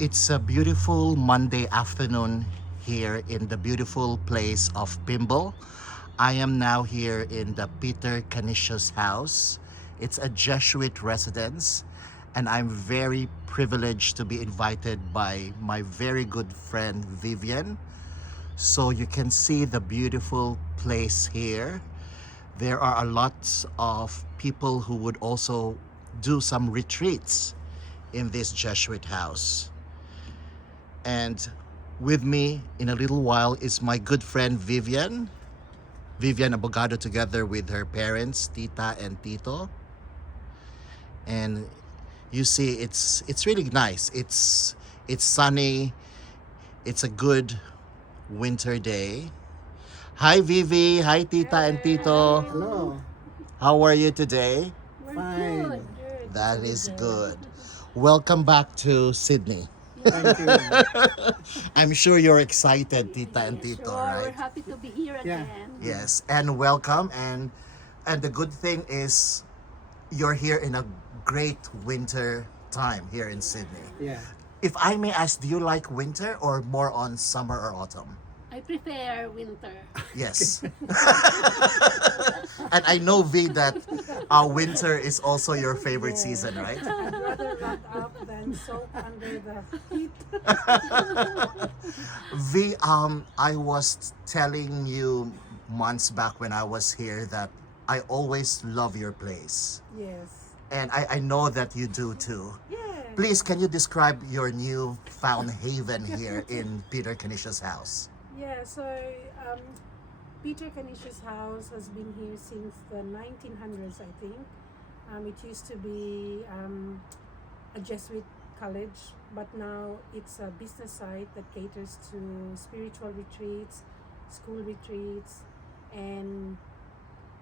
It's a beautiful Monday afternoon here in the beautiful place of Pimble. I am now here in the Peter Canisius house. It's a Jesuit residence, and I'm very privileged to be invited by my very good friend Vivian. So you can see the beautiful place here. There are a lot of people who would also do some retreats in this Jesuit house. And with me in a little while is my good friend Vivian. Vivian Abogado together with her parents, Tita and Tito. And you see it's really nice. It's sunny. It's a good winter day. Hi Vivi, hi Tita and Tito. Hello. How are you today? Fine. That is good. Welcome back to Sydney. Thank you. I'm sure you're excited, Tita and Tito, Sure, right? we're happy to be here Yeah. again. Yes, and welcome. And the good thing is you're here in a great winter time here in Sydney. Yeah. If I may ask, do you like winter or more on summer or autumn? I prefer winter. Yes. And I know V that winter is also your favorite season, right? I'd rather wrap up than soak under the heat. V, I was telling you months back when I was here that I always love your place. Yes. And I know that you do too. Yeah. Please, can you describe your new found haven here in Peter Canisius' house? Yeah, so Peter Canisius' house has been here since the 1900s, I think. It used to be a Jesuit college, but now it's a business site that caters to spiritual retreats, school retreats, and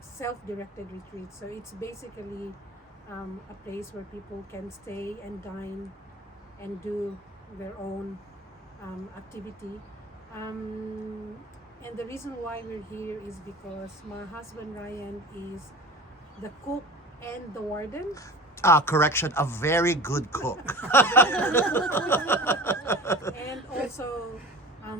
self-directed retreats. So it's basically a place where people can stay and dine and do their own activity. And the reason why we're here is because my husband Ryan is the cook and the warden. Correction, a very good cook. And also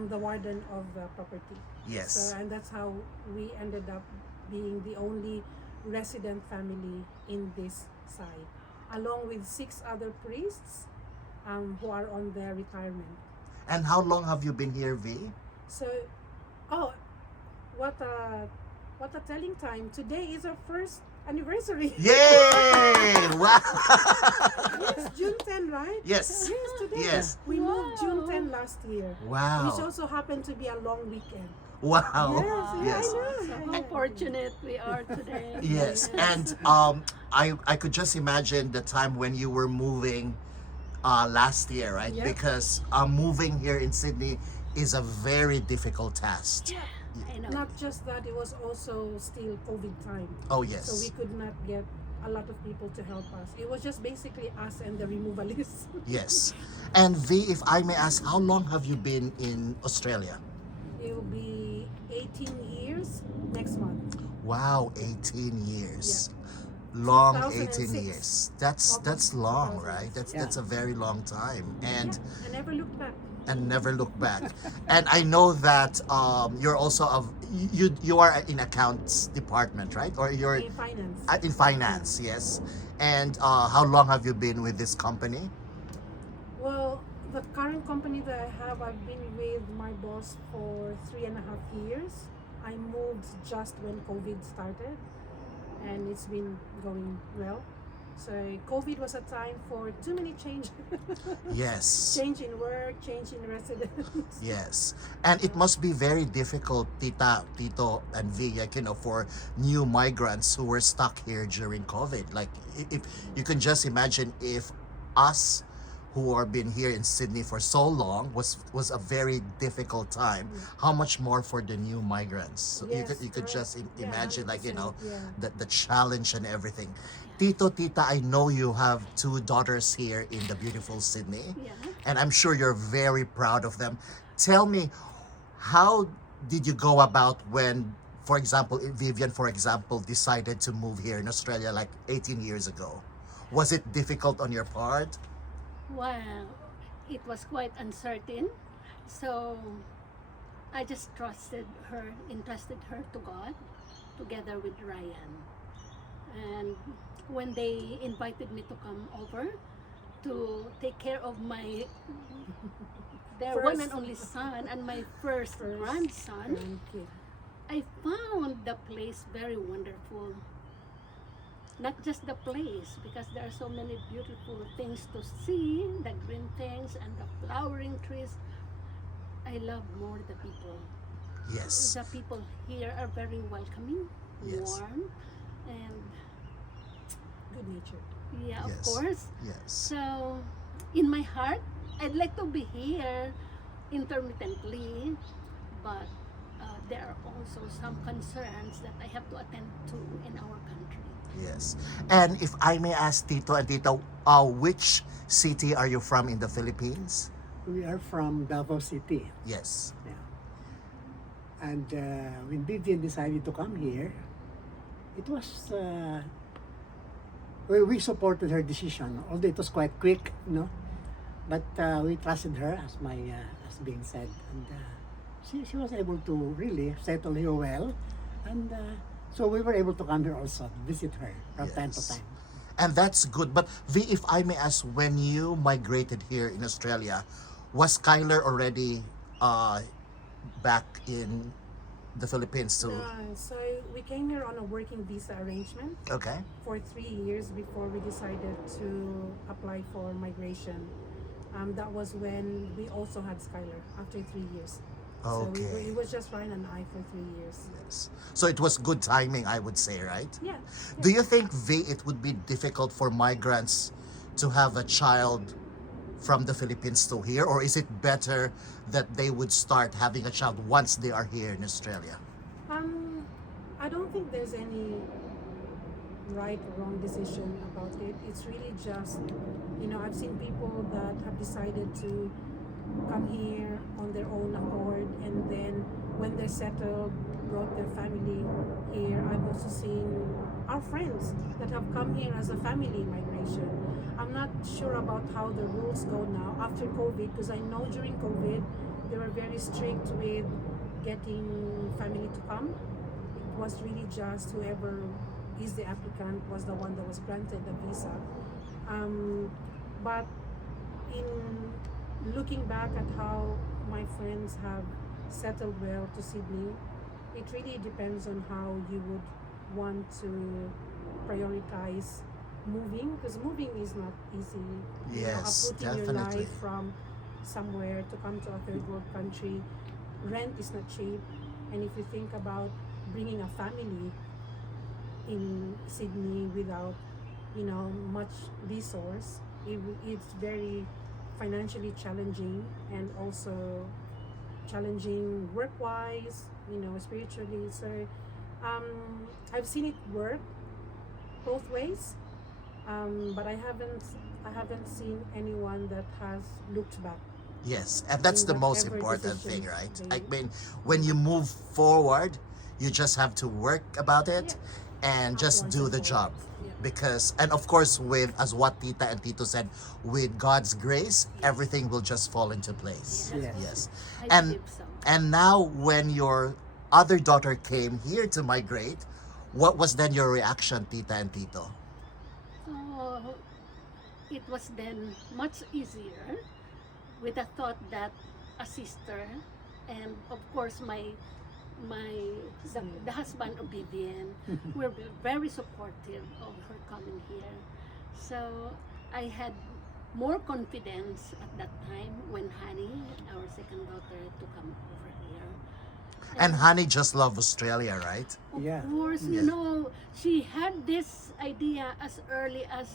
the warden of the property. Yes. So, and that's how we ended up being the only resident family in this site, along with 6 other priests who are on their retirement. And how long have you been here, V? So, oh, what a telling time! Today is our first anniversary. Yay! Wow! It's June 10, right? Yes. Yes, today. Yes. We moved June Wow. 10 last year, which Wow. also happened to be a long weekend. Wow. Yes, Yes. I know. How fortunate we are today. Yes. And I could just imagine the time when you were moving last year, right? Yep. Because moving here in Sydney is a very difficult task. Yeah, I know. Not just that, it was also still COVID time. Oh So yes. we could not get a lot of people to help us. It was just basically us and the removalists. Yes. And V, if I may ask, how long have you been in Australia? It will be 18 years next month. Wow, 18 years. Long 18 2006. years. That's August long, 2006. right? That's Yeah. that's a very long time. And I never looked back. and never look back. And I know that you're also you are in accounts department, right? Or you're In finance. in finance, yes. And how long have you been with this company? Well, the current company that I have, I've been with my boss for 3.5 years. I moved just when COVID started, and it's been going well. So COVID was a time for too many changes. Yes. Change in work, change in residence. Yes. And it must be very difficult, Tita, Tito, and V, like, you know, for new migrants who were stuck here during COVID. Like, if you can just imagine if us who are been here in Sydney for so long was a very difficult time, how much more for the new migrants? So Yes, you could correct. just Yeah, imagine, like, you know, 100%, the challenge and everything. Tito, Tita, I know you have 2 daughters here in the beautiful Sydney. Yeah. And I'm sure you're very proud of them. Tell me, how did you go about when, for example, Vivian, for example, decided to move here in Australia like 18 years ago? Was it difficult on your part? Wow. it was quite uncertain. So I just entrusted her to God together with Ryan. And when they invited me to come over to take care of their one and only son and my first grandson, Grandkid. I found the place very wonderful. Not just the place, because there are so many beautiful things to see, the green things and the flowering trees. I love more the people. Yes. The people here are very welcoming, Yes. warm, and Good nature. yeah, of Yes. course. Yes. So, in my heart, I'd like to be here intermittently, but there are also some concerns that I have to attend to in our country. Yes. And if I may ask Tito and Tita, which city are you from in the Philippines? We are from Davao City. Yes. Yeah. And when Vivian decided to come here, it was we supported her decision, although it was quite quick, But we trusted her, as as being said, and she was able to really settle here well, and so we were able to come here also, visit her from time to Yes. time. And that's good. But V, if I may ask, when you migrated here in Australia, was Skylar already back in the Philippines too? So we came here on a working visa arrangement Okay. for 3 years before we decided to apply for migration. That was when we also had Skylar after 3 years. So Okay. it was just Ryan and I for 3 years. Yes. So it was good timing, I would say, right? Yeah. Do you think, V, it would be difficult for migrants to have a child from the Philippines to here? Or is it better that they would start having a child once they are here in Australia? I don't think there's any right or wrong decision about it. It's really just, I've seen people that have decided to come here on their own accord, and then when they're settled, brought their family here. I've also seen our friends that have come here as a family migration. I'm not sure about how the rules go now after COVID, because I know during COVID they were very strict with getting family to come. It was really just whoever is the applicant was the one that was granted the visa. But in looking back at how my friends have settled well to Sydney, it really depends on how you would want to prioritize moving, because moving is not easy. Yes, uprooting your definitely. life from somewhere to come to a third world country, rent is not cheap, and if you think about bringing a family in Sydney without much resource, it's very financially challenging, and also challenging work-wise, spiritually. So I've seen it work both ways, but I haven't seen anyone that has looked back. Yes, and that's the In most whatever important thing, decision right? I they- mean, when you move forward, you just have to work about it and just Once do and the for job. all. Yeah. Because, and of course, with, as what Tita and Tito said, with God's grace, everything will just fall into place. Yes. Yes. I And believe so. and now when your other daughter came here to migrate, what was then your reaction, Tita and Tito? Oh, it was then much easier with the thought that a sister, and of course the husband of Vivian were very supportive of her coming here. So I had more confidence at that time when Honey, our second daughter, to come over here. And Honey just loved Australia, right? Of Yeah. course, she had this idea as early as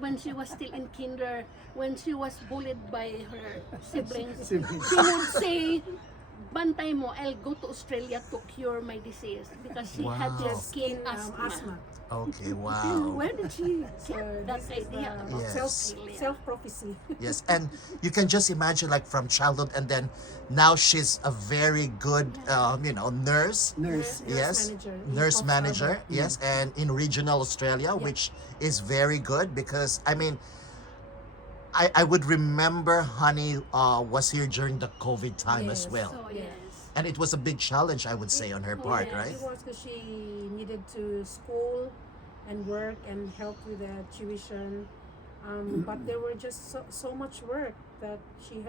when she was still in kinder, when she was bullied by her siblings. Siblings. She would say, "Bantay mo, I'll go to Australia to cure my disease," because she had Wow. this skin asthma. asthma. Okay, Then wow. where did she So get that this is idea the about Yes. Australia? self-prophecy. Yes, and you can just imagine, like, from childhood, and then now she's a very good, nurse. Nurse. Yes, manager. nurse of manager. Harvard. Yes, and in regional Australia, Yeah. which is very good because, I mean, I would remember Honey was here during the COVID time as Yes. well. So Yeah. yes. And it was a big challenge, I would say, on her Oh, part, yes. right? It was because she needed to school and work and help with the tuition. But there were just so much work that she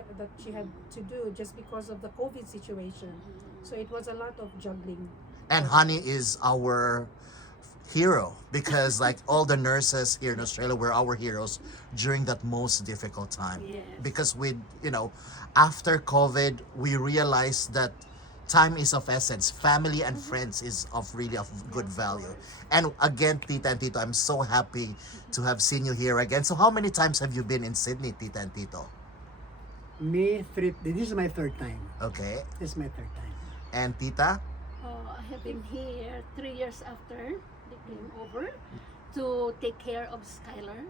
had to do just because of the COVID situation. So it was a lot of juggling. And Honey is our hero because like all the nurses here in Australia were our heroes during that most difficult time. Yes. Because with, you know, after COVID, we realized that time is of essence. Family and friends is of really of good value. And again, Tita and Tito, I'm so happy to have seen you here again. So how many times have you been in Sydney, Tita and Tito? Me, three. This is my third time. Okay. This is my third time. And Tita? Oh, I have been here 3 years after they came over to take care of Skylar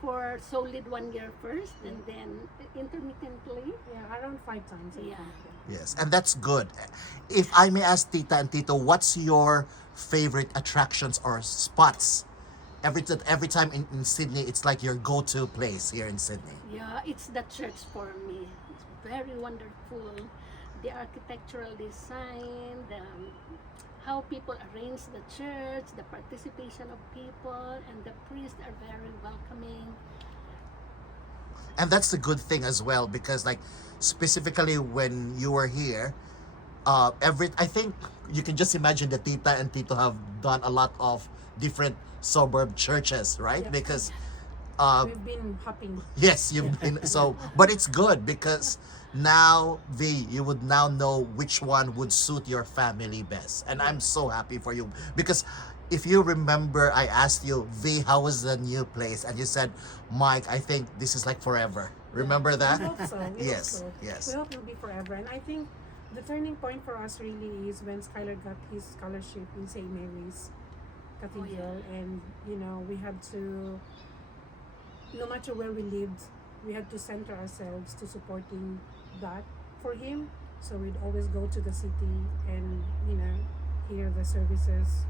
for solid 1 year first, and then intermittently. Yeah, around 5 times. I Yeah. think. Yes, and that's good. If I may ask Tita and Tito, what's your favorite attractions or spots? Every time in Sydney, it's like your go-to place here in Sydney. Yeah, it's the church for me. It's very wonderful. The architectural design, how people arrange the church, the participation of people, and the priests are very welcoming. And that's the good thing as well because like specifically when you were here, I think you can just imagine that Tita and Tito have done a lot of different suburb churches, right? Yep. Because We've been hopping. yes, you've been so, but it's good because now you would now know which one would suit your family best, and I'm so happy for you because if you remember, I asked you, V, how was the new place, and you said, Mike, I think this is like forever. Remember that? We hope so. We Yes, hope so. yes. We hope it'll be forever. And I think the turning point for us really is when Skylar got his scholarship in St. Mary's Cathedral. And, you know, we had to, no matter where we lived, we had to center ourselves to supporting that for him. So we'd always go to the city and, you know, hear the services.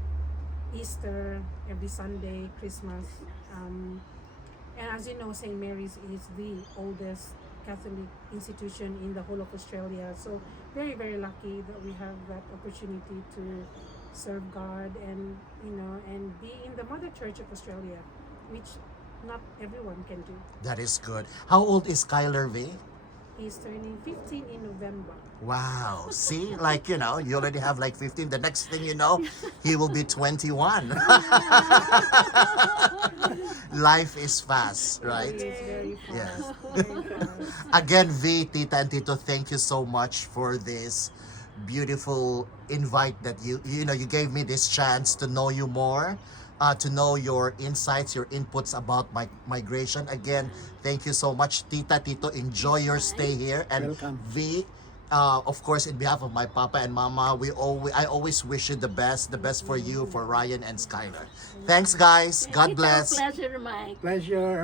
Easter, every Sunday, Christmas. And as you know, St. Mary's is the oldest Catholic institution in the whole of Australia. So very, very lucky that we have that opportunity to serve God and, you know, and be in the Mother Church of Australia, which not everyone can do. That is good. How old is Skylar V? He's turning 15 in November. Wow. See, like, you know, you already have like 15. The next thing you know, he will be 21. Life is fast, right? It's very fast. Yes. Very fast. Again, V, Tita and Tito, thank you so much for this beautiful invite that you know, you gave me this chance to know you more, to know your insights, your inputs about migration. Again, thank you so much, Tita, Tito. Enjoy your stay here. And Welcome. V, of course, in behalf of my papa and mama, I always wish you the best for you, for Ryan and Skylar. Thanks, guys. God It's bless. our pleasure, Mike. Pleasure.